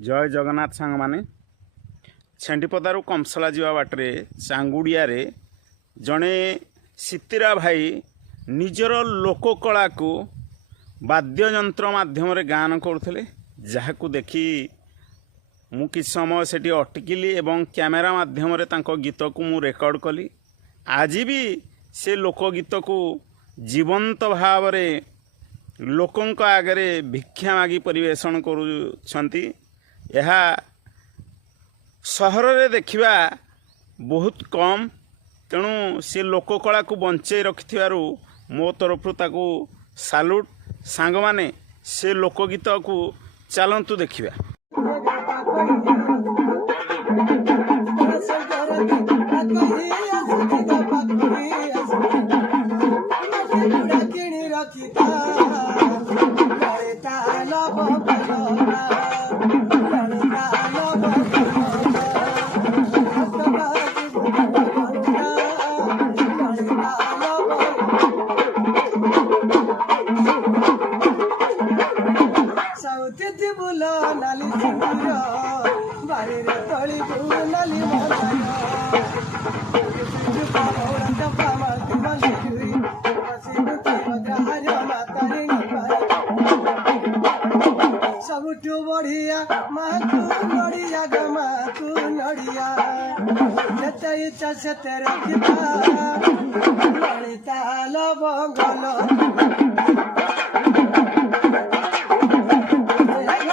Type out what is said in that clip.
जय जगन्नाथ सांग माने छेंडीपदारू कमसला जीवा बाटरे चांगुड़िया जड़े सितिरा भाई निजर लोककला को वाद्ययंत्र माध्यम गान करते जहां देखी मु कि समय से अटकिली एवं कैमेरा माध्यम गीत को मु रेकर्ड कली। आज भी से लोकगीत को जीवंत भाव लोकों आगे भिक्षा मागी परिवेषण करुछंती। यह सहर रे देखिबा बहुत कम, तेणु से लोककला को बंचे रखिथिबारु मो तरफ ताकू सालूट। सांग माने से लोकगीत को चलतु देखिबा। बुलो नाली सिंदूर बारी रे तोली नाली सबुठू बढ़िया मातू नड़िया गमा तू नड़िया जते इच्छा से तेरे ललिता लबंगल।